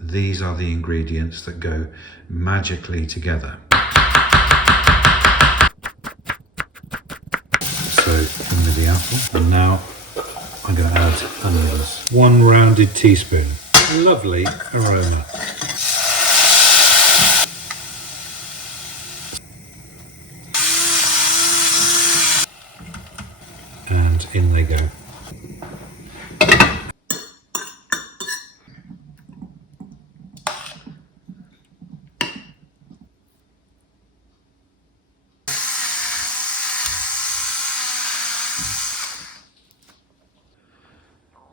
These are the ingredients that go magically together. So in with the apple, and now I'm going to add onions. 1 rounded teaspoon. Lovely aroma. And in they go.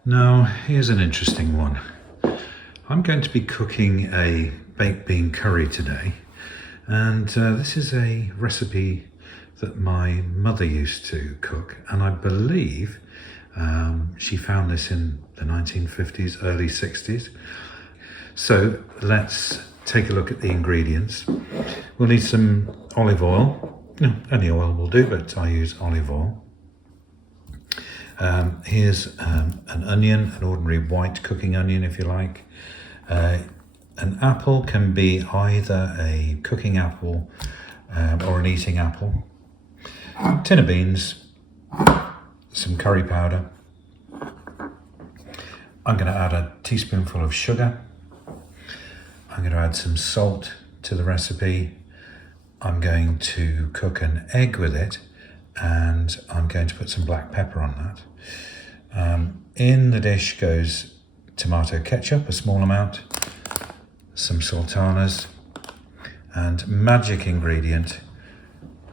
Now, here's an interesting one. I'm going to be cooking a baked bean curry today, and this is a recipe that my mother used to cook, and I believe she found this in the 1950s, early 60s. So let's take a look at the ingredients. We'll need some olive oil. No, any oil will do, but I use olive oil. Here's an onion, an ordinary white cooking onion if you like. An apple can be either a cooking apple or an eating apple. Tin of beans, some curry powder. I'm going to add a teaspoonful of sugar. I'm going to add some salt to the recipe. I'm going to cook an egg with it, and I'm going to put some black pepper on that. In the dish goes tomato ketchup, a small amount, some sultanas, and magic ingredient,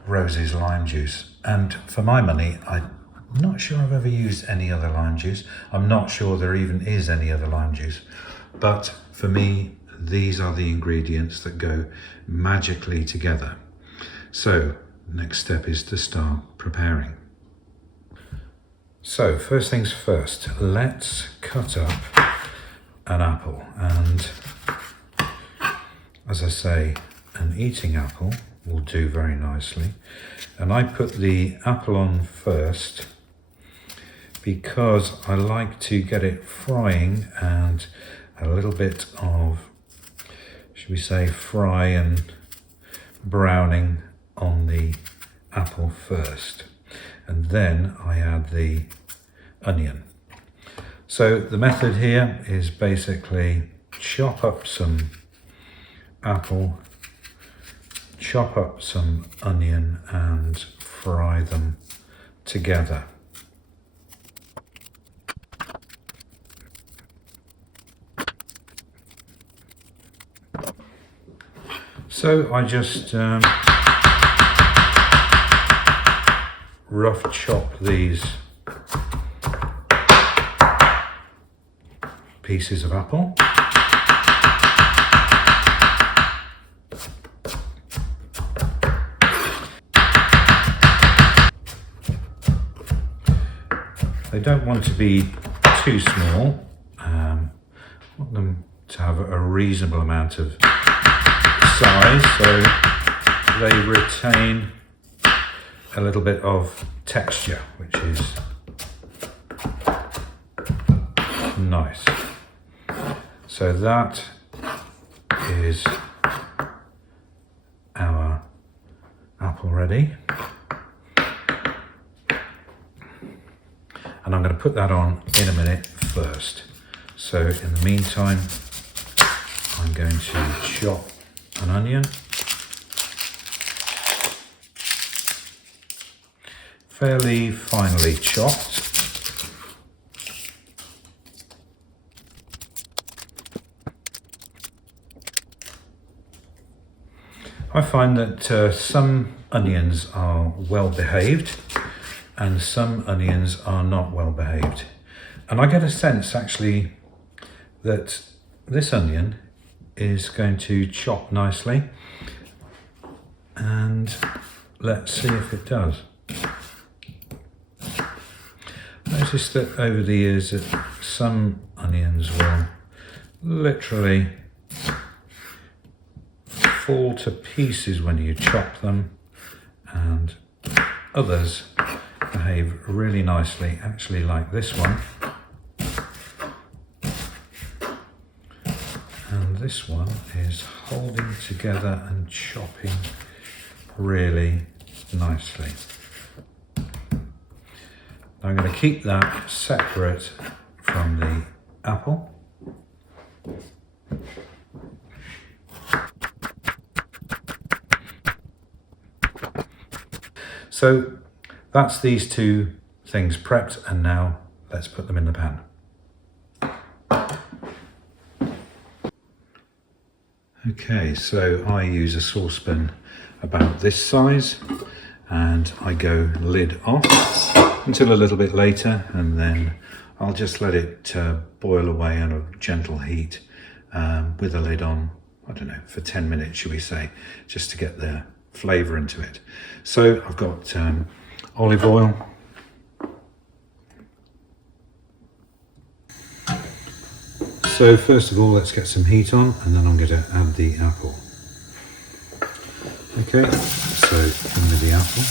Rose's lime juice. And for my money, I'm not sure I've ever used any other lime juice. I'm not sure there even is any other lime juice. But for me, these are the ingredients that go magically together. So, next step is to start preparing. So, first things first, let's cut up an apple. And as I say, an eating apple will do very nicely. And I put the apple on first because I like to get it frying and a little bit of, should we say, fry and browning on the apple first, and then I add the onion. So the method here is basically chop up some apple, chop up some onion and fry them together. So I just rough chop these pieces of apple. They don't want to be too small. I want them to have a reasonable amount of size so they retain a little bit of texture, which is nice. So that is our apple ready. And I'm going to put that on in a minute first. So in the meantime, I'm going to chop an onion. Fairly finely chopped. I find that some onions are well behaved and some onions are not well behaved. And I get a sense actually that this onion is going to chop nicely, and let's see if it does. Notice that over the years that some onions will literally fall to pieces when you chop them, and others behave really nicely, actually like this one. this one is holding together and chopping really nicely. I'm going to keep that separate from the apple. So that's these two things prepped, and now let's put them in the pan. Okay, so I use a saucepan about this size, and I go lid off until a little bit later, and then I'll just let it boil away on a gentle heat with the lid on, I don't know, for 10 minutes, should we say, just to get the flavour into it. So I've got olive oil. So first of all, let's get some heat on, and then I'm going to add the apple. Okay, so in with the apple.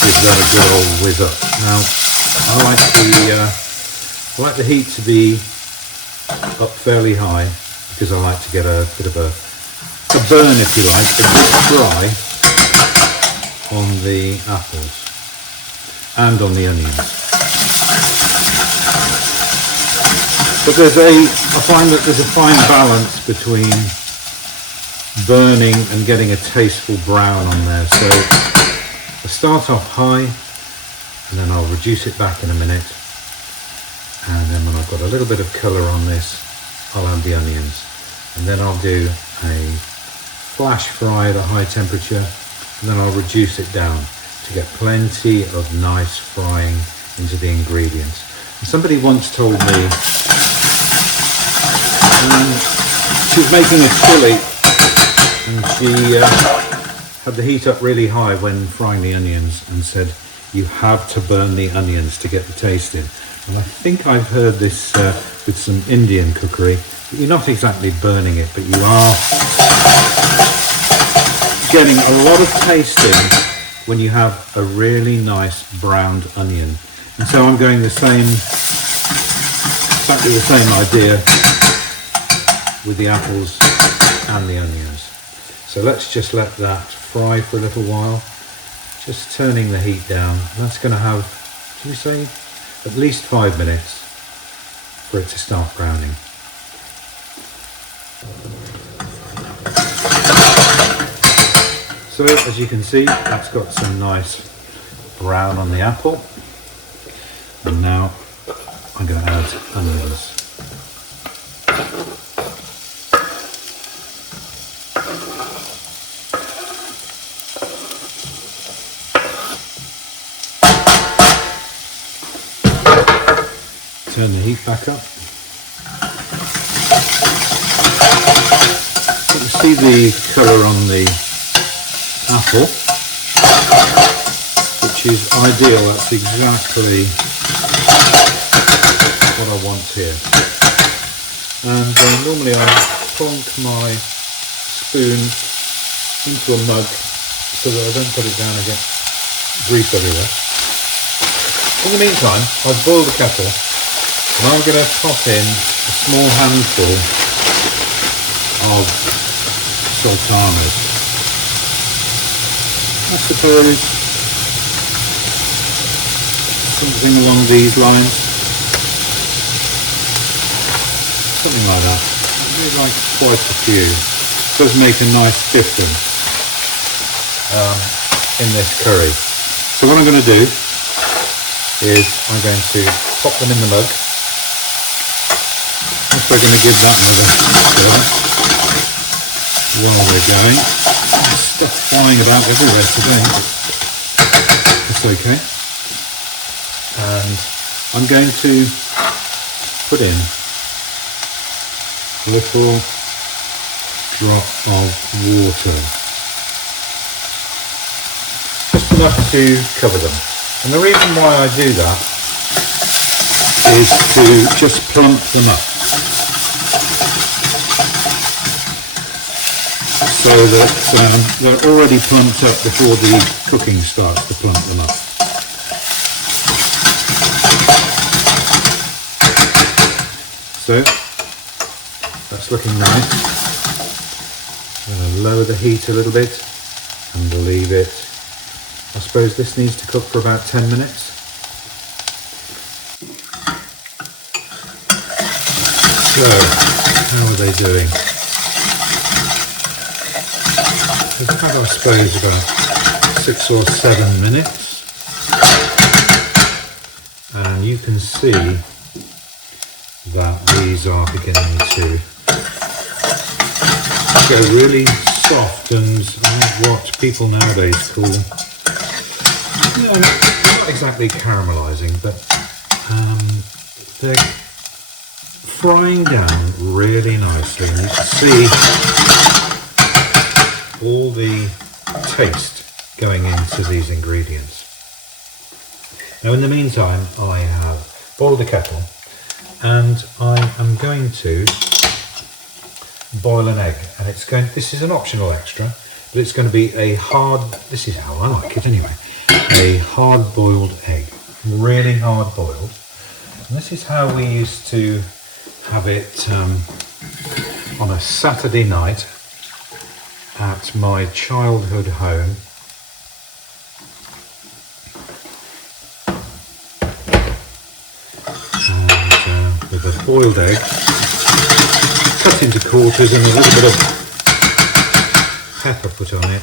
Give that a good old whiz up. Now, I like the heat to be up fairly high, because I like to get a bit of a burn, if you like, a bit dry on the apples and on the onions. But I find that there's a fine balance between burning and getting a tasteful brown on there. So I start off high, and then I'll reduce it back in a minute, and then when I've got a little bit of colour on this, I'll add the onions, and then I'll do a flash fry at a high temperature, and then I'll reduce it down to get plenty of nice frying into the ingredients. And somebody once told me she was making a chili, and she had the heat up really high when frying the onions, and said you have to burn the onions to get the taste in. And I think I've heard this with some Indian cookery. You're not exactly burning it, but you are getting a lot of taste in when you have a really nice browned onion. And so I'm going exactly the same idea with the apples and the onions. So let's just let that fry for a little while, just turning the heat down. That's going to have, should we say, at least 5 minutes for it to start browning. So as you can see, that's got some nice brown on the apple, and now I'm going to add onions. Turn the heat back up. You can see the colour on the apple, which is ideal. That's exactly what I want here. And normally I plonk my spoon into a mug so that I don't put it down and get grease everywhere. In the meantime, I've boiled the kettle, and I'm going to pop in a small handful of sultanas. I suppose something along these lines. Something like that. Maybe like quite a few. It does make a nice difference in this curry. So what I'm going to do is I'm going to pop them in the mug. Also going to give that another stir while we're going. Stuff flying about everywhere today, but it's okay. And I'm going to put in a little drop of water, just enough to cover them. And the reason why I do that is to just plump them up. so that they're already plumped up before the cooking starts to plump them up. So that's looking nice. I'm going to lower the heat a little bit and leave it. I suppose this needs to cook for about 10 minutes. So, how are they doing? They've had, I suppose, about 6 or 7 minutes. And you can see that these are beginning to go really soft and what people nowadays call, not exactly caramelizing, but they're frying down really nicely, and you can see all the taste going into these ingredients. Now in the meantime, I have boiled a kettle and I am going to boil an egg, and this is an optional extra, but it's going to be this is how I like it anyway, a hard boiled egg, really hard boiled. And this is how we used to have it on a Saturday night at my childhood home. And with a boiled egg, cut into quarters and a little bit of pepper put on it,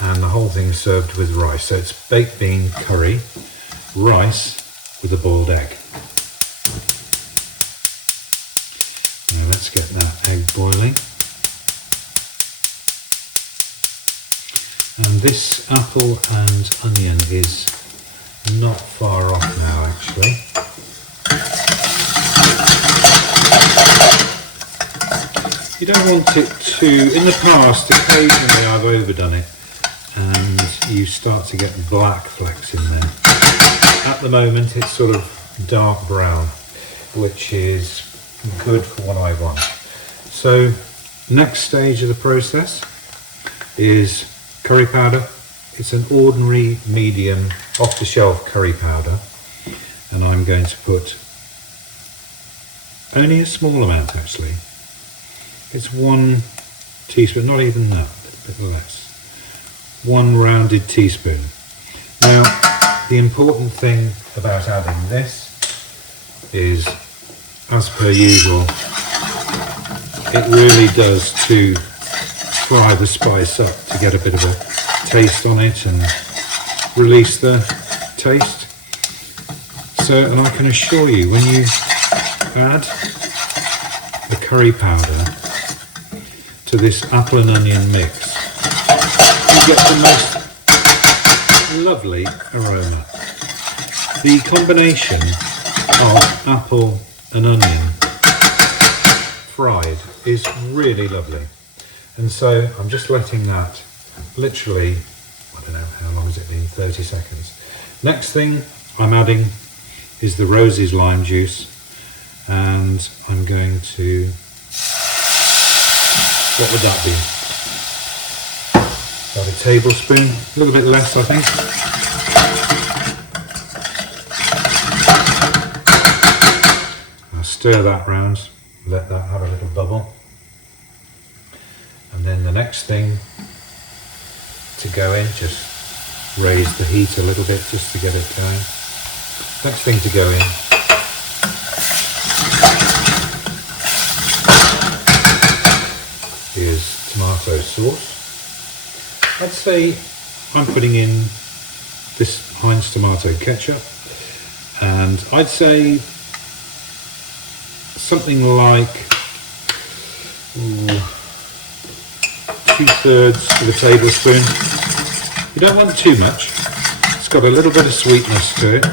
and the whole thing served with rice. So it's baked bean curry, rice with a boiled egg. Now let's get that egg boiling. And this apple and onion is not far off now, actually. You don't want it to, in the past occasionally I've overdone it and you start to get black flecks in there. At the moment it's sort of dark brown, which is good for what I want. So next stage of the process is curry powder. It's an ordinary medium off-the-shelf curry powder, and I'm going to put only a small amount actually. It's 1 teaspoon, not even that, a bit less. 1 rounded teaspoon. Now, the important thing about adding this is, as per usual, it really does to fry the spice up to get a bit of a taste on it and release the taste. So, and I can assure you, when you add the curry powder to this apple and onion mix, you get the most lovely aroma. The combination of apple and onion fried is really lovely. And so I'm just letting that literally, I don't know how long has it been, 30 seconds. Next thing I'm adding is the Rosie's lime juice, and I'm going to, what would that be? About a tablespoon, a little bit less I think. I'll stir that round, let that have a little bubble. And then the next thing to go in, just raise the heat a little bit just to get it going. Next thing to go in is tomato sauce. I'd say I'm putting in this Heinz tomato ketchup, and I'd say something like 2/3 of a tablespoon. You don't want too much. It's got a little bit of sweetness to it,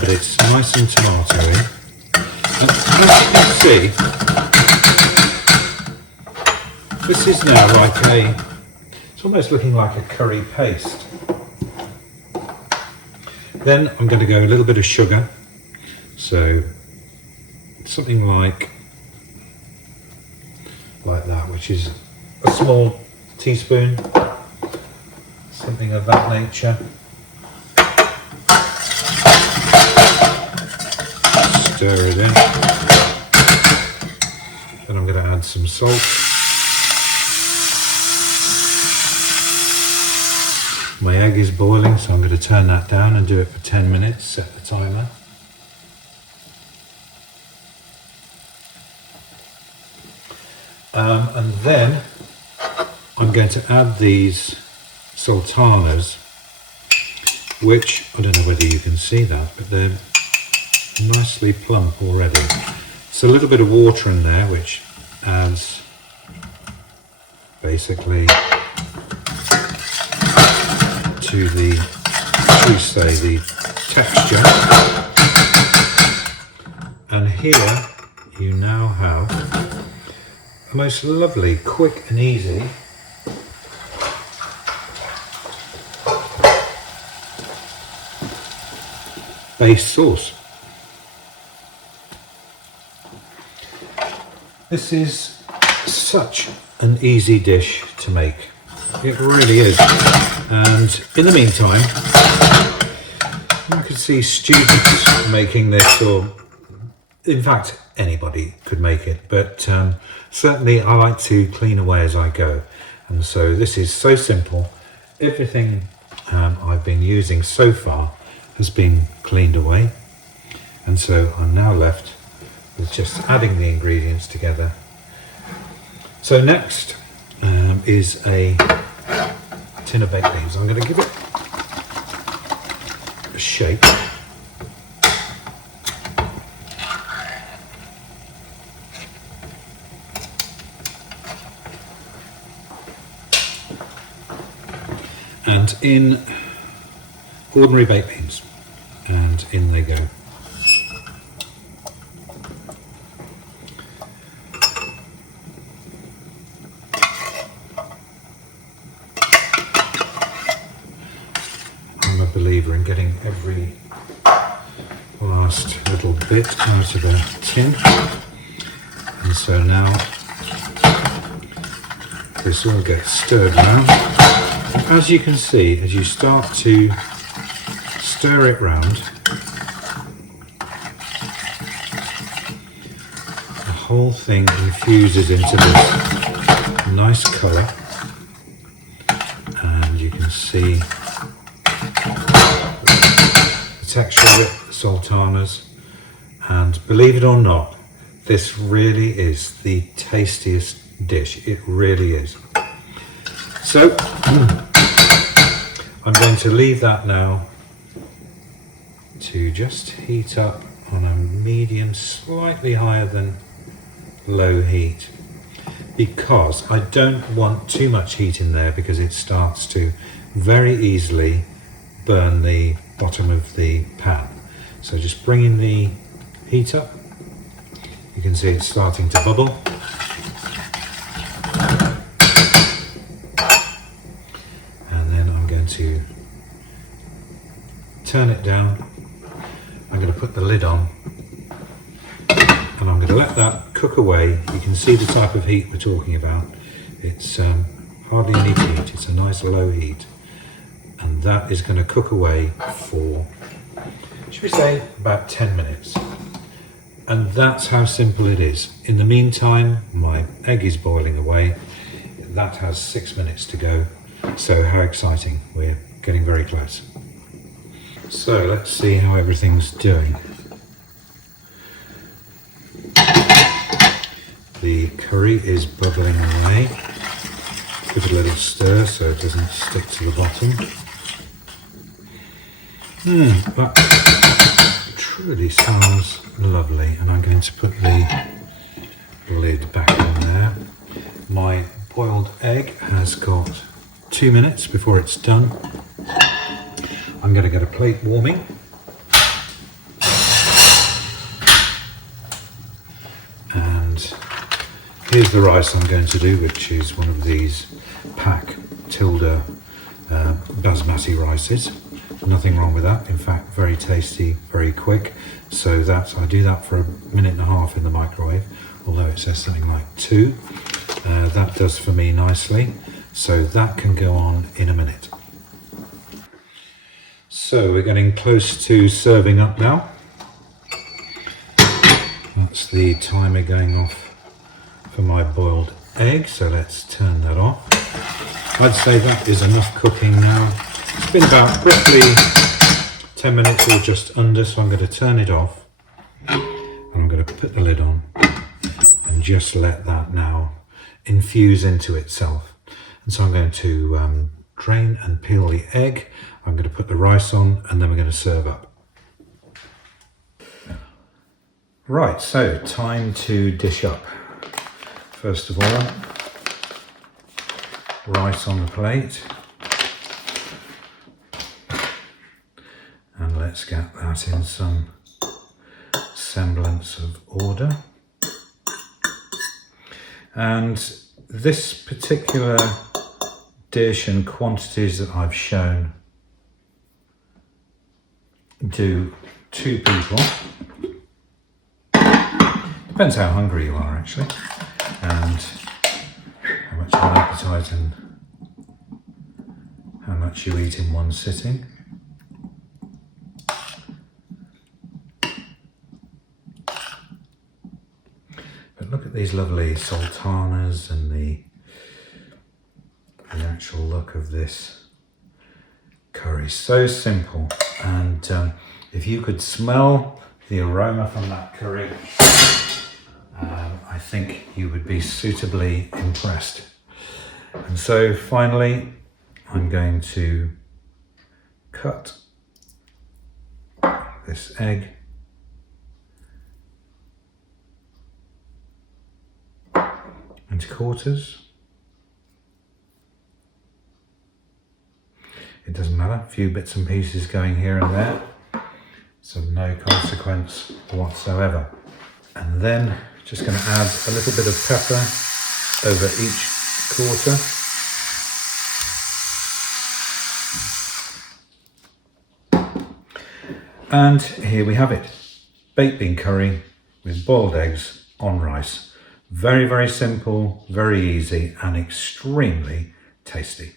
but it's nice and tomatoey. And as you can see, this is now like it's almost looking like a curry paste. Then I'm going to go a little bit of sugar, so something like like that, which is a small teaspoon, something of that nature. Stir it in. Then I'm going to add some salt. My egg is boiling, so I'm going to turn that down and do it for 10 minutes, set the timer. And then I'm going to add these sultanas, which, I don't know whether you can see that, but they're nicely plump already. It's a little bit of water in there, which adds basically to the, shall we say, the texture. And here you now have the most lovely, quick and easy base sauce. This is such an easy dish to make. It really is. And in the meantime, I could see students making this, or in fact anybody could make it, but certainly I like to clean away as I go, and so this is so simple. Everything I've been using so far has been cleaned away, and so I'm now left with just adding the ingredients together. So next is a tin of baked beans. I'm going to give it a shake. And in ordinary baked beans, and in they go. I'm a believer in getting every last little bit out of the tin, and so now this all gets stirred around. As you can see, as you start to stir it round, the whole thing infuses into this nice colour, and you can see the texture of it, the sultanas, and believe it or not, this really is the tastiest dish. It really is. So I'm going to leave that now to just heat up on a medium, slightly higher than low heat, because I don't want too much heat in there, because it starts to very easily burn the bottom of the pan. So just bringing the heat up, you can see it's starting to bubble. To turn it down, I'm going to put the lid on, and I'm going to let that cook away. You can see the type of heat we're talking about. It's hardly any heat, it's a nice low heat, and that is going to cook away for, should we say, about 10 minutes. And that's how simple it is. In the meantime, my egg is boiling away. That has 6 minutes to go. So how exciting, we're getting very close. So let's see how everything's doing. The curry is bubbling away. Give it a little stir so it doesn't stick to the bottom. That truly smells lovely, and I'm going to put the lid back on there. My boiled egg has got 2 minutes before it's done. I'm going to get a plate warming. And here's the rice I'm going to do, which is one of these pack tilde Basmati rices. Nothing wrong with that. In fact, very tasty, very quick. So I do that for a minute and a half in the microwave, although it says something like 2. That does for me nicely, so that can go on in a minute. So we're getting close to serving up now. That's the timer going off for my boiled egg, so let's turn that off. I'd say that is enough cooking now. It's been about roughly 10 minutes or just under, so I'm going to turn it off and I'm going to put the lid on and just let that now infuse into itself. And so I'm going to drain and peel the egg. I'm going to put the rice on and then we're going to serve up. Right, so time to dish up. First of all, rice on the plate. And let's get that in some semblance of order. And this particular dish and quantities that I've shown do 2 people. Depends how hungry you are actually, and how much of an appetite and how much you eat in one sitting. But look at these lovely sultanas and the actual look of this curry. So simple, and if you could smell the aroma from that curry, I think you would be suitably impressed. And so finally, I'm going to cut this egg into quarters. It doesn't matter, a few bits and pieces going here and there. It's of no consequence whatsoever. And then just going to add a little bit of pepper over each quarter. And here we have it. Baked bean curry with boiled eggs on rice. Very, very simple, very easy and extremely tasty.